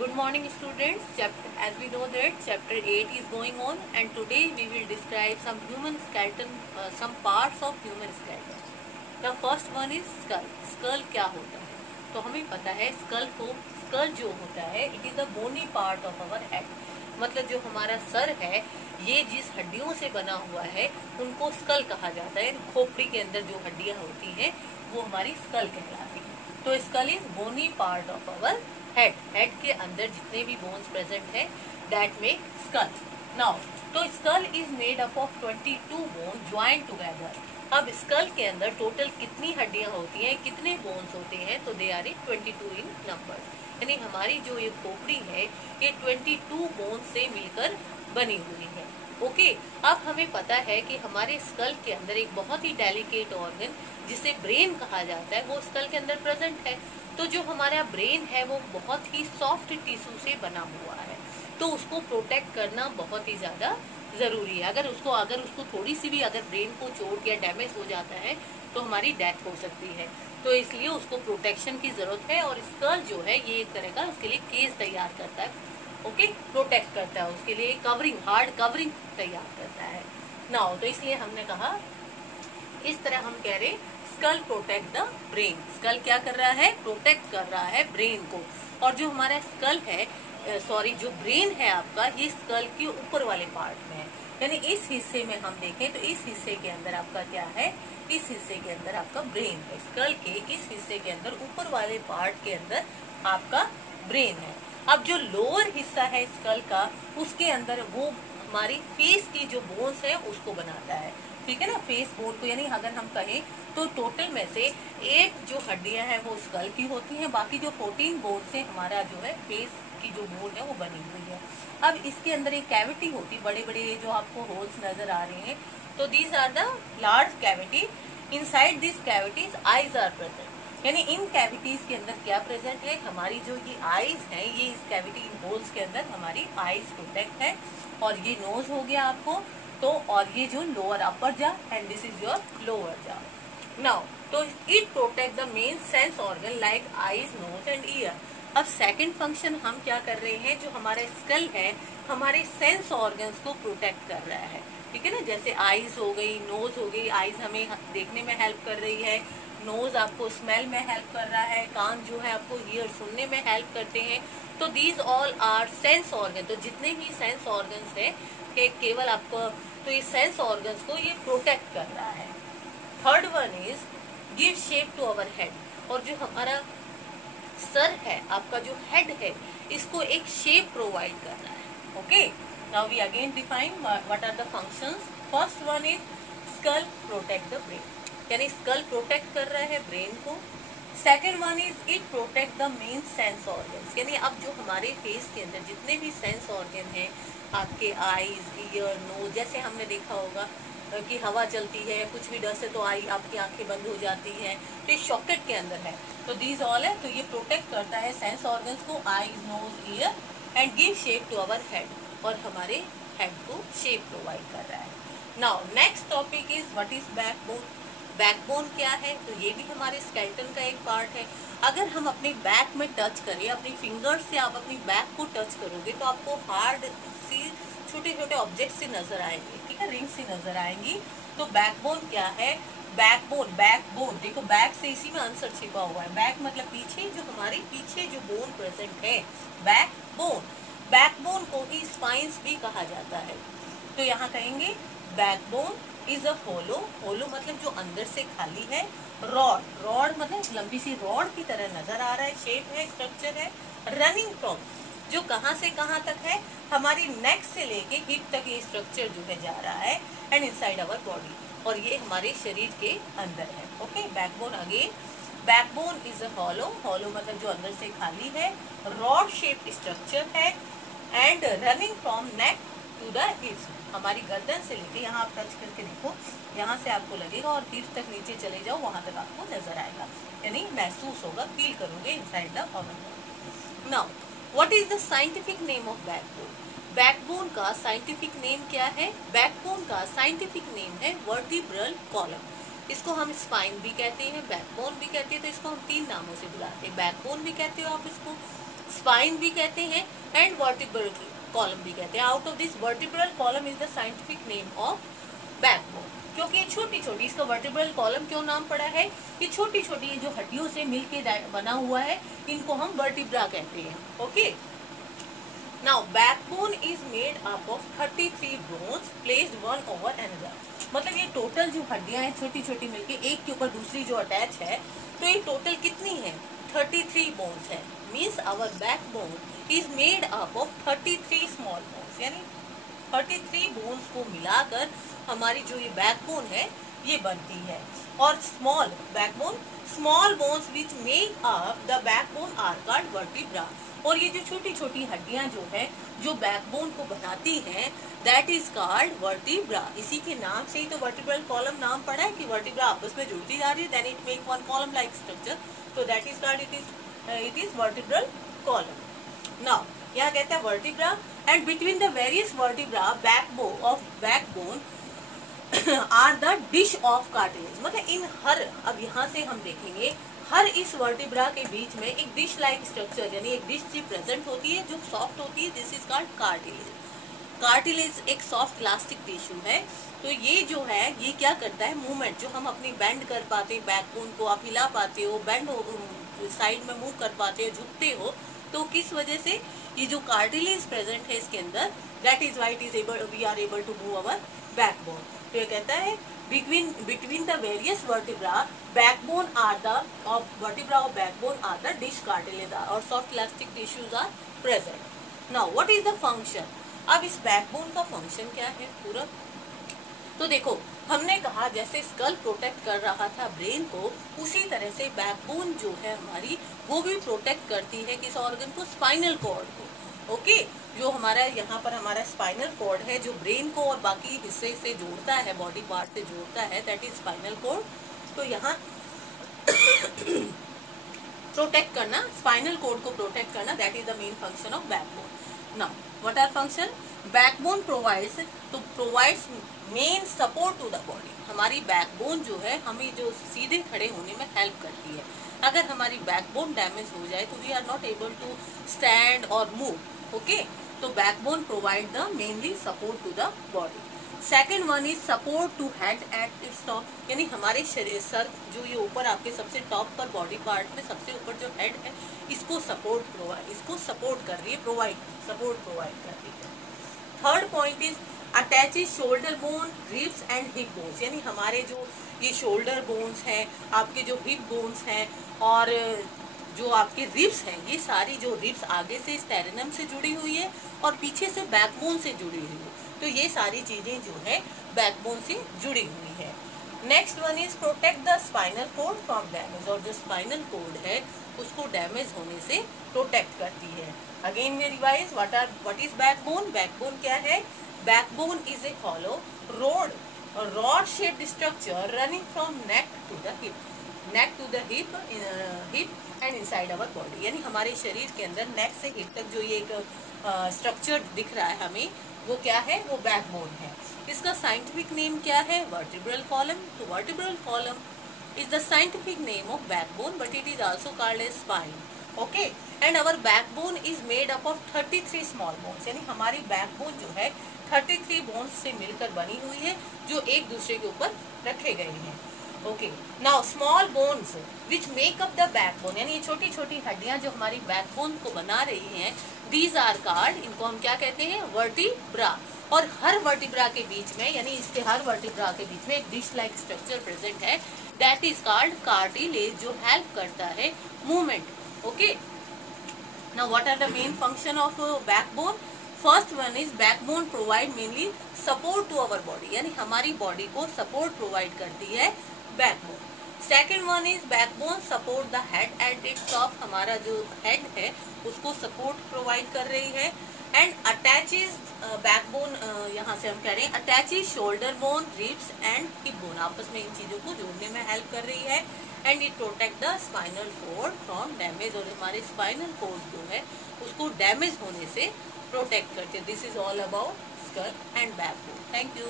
Good morning students. As we know that chapter 8 is going on and today we will describe some human skeleton, some parts of human skeleton. The first one is skull. Skull क्या होता है? तो हमें पता है skull जो होता है it is the bony part of our head. मतलब जो हमारा सर है ये जिस हड्डियों से बना हुआ है उनको स्कल कहा जाता है। खोपड़ी के अंदर जो हड्डियां होती हैं वो हमारी स्कल कहलाती है। तो skull is bony part of our head के अंदर जितने भी बोन्स प्रेजेंट है दैट मेक स्कल। नाउ तो skull is made up of 22 bone joint together. अब स्कल के अंदर टोटल कितनी हड्डियां होती हैं, कितने बोन्स होते हैं, तो दे आर 22 इन नंबर। यानी हमारी जो ये खोपड़ी है ये 22 बोन्स से मिलकर बनी हुई है। ओके, अब हमें पता है कि हमारे स्कल के अंदर एक बहुत ही डेलिकेट ऑर्गन जिसे ब्रेन कहा जाता है वो स्कल के अंदर प्रेजेंट है। तो जो हमारा ब्रेन है वो बहुत ही सॉफ्ट टिश्यू से बना हुआ है, तो उसको प्रोटेक्ट करना बहुत ही ज्यादा जरूरी है। अगर उसको थोड़ी सी भी अगर ब्रेन को चोट या डैमेज हो जाता है तो हमारी डेथ हो सकती है, तो इसलिए उसको प्रोटेक्शन की जरूरत है। और स्कल जो है ये एक तरह का उसके लिए केस तैयार करता है, ओके, प्रोटेक्ट करता है, उसके लिए कवरिंग, हार्ड कवरिंग तैयार करता है। नाउ तो इसलिए हमने कहा इस तरह हम कह रहे skull protect the brain. Skull क्या कर रहा है? प्रोटेक्ट कर रहा है ब्रेन को। और जो हमारा स्कल है जो ब्रेन है आपका, ये स्कल के ऊपर वाले पार्ट में है। यानी इस हिस्से में हम देखें तो इस हिस्से के अंदर आपका क्या है? इस हिस्से के अंदर आपका ब्रेन है। स्कल के इस हिस्से के अंदर ऊपर वाले पार्ट के अंदर आपका ब्रेन है। अब जो लोअर हिस्सा है स्कल का उसके अंदर वो हमारी फेस की जो बोन्स है उसको बनाता है, ठीक है ना, फेस बोन को। यानी अगर हम कहें तो टोटल में से 8 जो हड्डियां हैं वो स्कल की होती हैं, बाकी जो 14 बोन से हमारा जो है फेस की जो बोन है वो बनी हुई है। अब इसके अंदर एक कैविटी होती, बड़े बड़े जो आपको होल्स नजर आ रहे हैं, तो these are the large cavity. Inside this cavities eyes are present. यानी इन कैविटीज के अंदर क्या प्रेजेंट है? हमारी जो ये आईज है, ये इस कैविटी इन होल्स के अंदर हमारी आईज प्रोटेक्ट है। और ये नोज हो गया आपको, तो और ये जो lower upper jaw and this is your lower jaw. Now तो it protect the main sense organ like eyes, nose and ear. अब सेकंड फंक्शन हम क्या कर रहे हैं, जो हमारा स्कल है हमारे सेंस ऑर्गन्स को प्रोटेक्ट कर रहा है, ठीक है ना। जैसे आईज हो गई, नोज हो गई, आईज हमें देखने में हेल्प कर रही है, नोज आपको स्मेल में हेल्प कर रहा है, कान जो है आपको ईयर सुनने में हेल्प करते हैं। तो these all are sense organ. तो जितने भी सेंस ऑर्गन्स है केवल आपको, तो ये सेंस ऑर्गन्स को ये प्रोटेक्ट कर रहा है। Third one is give shape to our head. और जो हमारा सर है, आपका जो हेड है, इसको एक शेप प्रोवाइड कर रहा है। Okay, now we again define what are the functions. First one is skull protect the brain, यानी स्कल प्रोटेक्ट कर रहा है ब्रेन को। Second one is it protect the main sense organs. यानी अब जो हमारे फेस के अंदर जितने भी सेंस ऑर्गन हैं, आपके आईज, ईयर, नोज, जैसे हमने देखा होगा कि हवा चलती है, कुछ भी डर से तो आपकी आंखें बंद हो जाती हैं, तो ये सॉकेट के अंदर है। तो दीज ऑल है, तो ये प्रोटेक्ट करता है सेंस ऑर्गन्स को, eyes, nose, ear, and give shape to our head, और हमारे हेड को शेप प्रोवाइड कर रहा है। Now next topic is what is backbone. Backbone क्या है? तो ये भी हमारे स्केलेटन का एक पार्ट है। अगर हम अपनी बैक में टच करें, अपनी फिंगर से आप अपनी बैक को टच करोगे तो आपको हार्ड सी छोटे छोटे ऑब्जेक्ट से नजर आएंगे, ठीक है, रिंग से नजर आएंगी। तो बैकबोन क्या है? बैकबोन देखो, बैक से इसी में आंसर छिपा हुआ है। बैक मतलब पीछे, जो हमारे पीछे जो बोन प्रेजेंट है, बैकबोन। बैकबोन को ही स्पाइंस भी कहा जाता है। तो यहाँ कहेंगे बैकबोन इज अ होलो मतलब जो अंदर से खाली है। रॉड मतलब लंबी सी रॉड की तरह नजर आ रहा है, शेप है, स्ट्रक्चर है। रनिंग फ्रॉम, जो कहाँ से कहाँ तक है, हमारी नेक से लेके हिप तक ये स्ट्रक्चर जो है जा रहा है, एंड इनसाइड आवर बॉडी, और ये हमारे शरीर के अंदर है। Okay, backbone again, backbone is a hollow मतलब जो अंदर से खाली है, रॉड शेप स्ट्रक्चर है, and running from neck to the hips. हमारी गर्दन से लेके, यहाँ आप टच करके देखो, यहाँ से आपको लगेगा और हिप्स तक नीचे चले जाओ, वहां तक आपको नजर आएगा, यानी महसूस होगा, फील करोगे inside the organ. Now what is the scientific name of backbone. Backbone का साइंटिफिक नेम क्या है? बैकबोन का साइंटिफिक नेम है वर्टिब्रल कॉलम। इसको हम स्पाइन भी कहते हैं, बैकबोन भी कहते हैं, तो इसको हम 3 नामों से बुलाते हैं। बैकबोन भी कहते हो आप इसको, स्पाइन भी कहते हैं एंड वर्टिब्रल कॉलम भी कहते हैं। Out of this vertebral column is the scientific name of backbone. क्योंकि ये छोटी छोटी, इसका वर्टिब्रल कॉलम क्यों नाम पड़ा है, ये छोटी छोटी जो हड्डियों से मिलके बना हुआ है, इनको हम वर्टिब्रा कहते हैं। Okay, now backbone is made up of 33 bones placed one over another. मतलब ये टोटल जो हड्डियां हैं छोटी छोटी मिलके एक के ऊपर दूसरी जो अटैच है, तो ये टोटल कितनी है, 33 बोन्स है। Means our backbone is made up of 33 small bones, यानी 33 बोन्स को मिलाकर हमारी जो ये बैकबोन है ये बनती है। और small backbone, small bones which make up the backbone are called vertebra. और ये जो छोटी छोटी हड्डियां जो है जो बैकबोन को बनाती हैं, दैट इज कॉल्ड वर्टिब्रा। इसी के नाम से ही तो वर्टिब्रल कॉलम नाम पड़ा है कि वर्टिब्रा आपस में जुड़ती जा रही है, then it make one column like structure, तो that is called it is vertebral column. Now यहाँ कहता है vertebra and between the various vertebra backbone are the disc of cartilage. मतलब इन हर, अब यहाँ से हम देखेंगे, हर इस वर्टिब्रा के बीच में एक डिश लाइक स्ट्रक्चर यानी एक डिश सी प्रेजेंट होती है जो सॉफ्ट होती है, this is called cartilage. Cartilage एक सॉफ्ट इलास्टिक टिश्यू है। तो ये जो है ये क्या करता है, मूवमेंट जो हम अपनी बेंड कर पाते हैं, बैकबोन को आप हिला पाते हो, बेंड साइड में मूव कर पाते हो, झुकते हो, तो किस वजह से, ये जो कार्टिलेज प्रेजेंट है इसके अंदर, that is why it is able, we are able to move our backbone. तो ये कहता है between the various vertebra backbone are the vertebra of backbone are the dish cartilage or soft elastic tissues are present. Now what is the function? अब इस backbone का function क्या है पूरा, तो देखो हमने कहा जैसे स्कल प्रोटेक्ट कर रहा था ब्रेन को, उसी तरह से बैकबोन जो है हमारी वो भी प्रोटेक्ट करती है किस ऑर्गन को, स्पाइनल कॉर्ड को। ओके, जो हमारा यहाँ पर हमारा स्पाइनल कॉर्ड है जो ब्रेन को और बाकी हिस्से से जोड़ता है, बॉडी पार्ट से जोड़ता है, दैट इज स्पाइनल कॉर्ड। तो यहाँ प्रोटेक्ट करना, स्पाइनल कॉर्ड को प्रोटेक्ट करना, that is the main function of backbone. Now what are function, backbone provides main support to the body. हमारी बैकबोन जो है हमें जो सीधे खड़े होने में हेल्प करती है। अगर हमारी बैकबोन डैमेज हो जाए तो we are not able to stand और मूव। ओके, तो backbone provide the mainly support to the body. Second one is support to head at its top, यानी हमारे शरीर, सर जो ये ऊपर आपके सबसे टॉप पर बॉडी पार्ट में सबसे ऊपर जो हेड है, इसको सपोर्ट कर रही है, सपोर्ट प्रोवाइड कर रही है। Third point is attaches shoulder bone, ribs and hip bones, यानी हमारे जो ये शोल्डर बोन्स हैं, आपके जो हिप बोन्स हैं और जो आपके रिब्स हैं, ये सारी जो रिब्स आगे से स्टेरेनम से जुड़ी हुई है और पीछे से बैकबोन से जुड़ी हुई है, तो ये सारी चीजें जो है बैकबोन से जुड़ी हुई है। Next one is protect the spinal cord from damage, और जो स्पाइनल कॉर्ड है उसको डैमेज होने से प्रोटेक्ट करती है। Again we revise, what is backbone. Backbone क्या है, backbone is a hollow rod shaped structure running from neck to the hip and inside our body, यानी हमारे शरीर के अंदर नेक से हिप तक जो ये एक स्ट्रक्चर दिख रहा है हमें, वो क्या है, वो बैकबोन है। इसका साइंटिफिक नेम क्या है, वर्टिब्रल कॉलम। तो vertebral column is the scientific name of backbone, but it is also called as spine. Okay, and our backbone is made up of 33 small bones, यानी हमारी बैकबोन जो है 33 bones से मिलकर बनी हुई है जो एक दूसरे के ऊपर रखे गए हैं। Okay, now small bones which make up the backbone, यानी ये छोटी छोटी हड्डियां जो हमारी बैकबोन को बना रही हैं, दीज आर कॉल्ड, इनको हम क्या कहते हैं, वर्टिब्रा। और हर वर्टिब्रा के बीच में, यानी इसके हर वर्टिब्रा के बीच में एक डिश लाइक स्ट्रक्चर प्रेजेंट है, दैट इज कॉल्ड कार्टिलेज, जो हेल्प करता है movement. Okay, now what are the main function of backbone. First one is backbone provide mainly support to our body, यानी हमारी बॉडी को सपोर्ट प्रोवाइड करती है backbone. Second one is backbone support the head at its top, हमारा जो head है उसको support provide कर रही है। एंड अटैचेज बैकबोन, यहाँ से हम कह रहे हैं attaches shoulder bone, ribs and hip bone, आपस में इन चीजों को जोड़ने में हेल्प कर रही है। And it protect the spinal cord from damage, और हमारे स्पाइनल कॉर्ड जो है उसको डैमेज होने से प्रोटेक्ट करते हैं। This is all about skull and backbone. Thank you.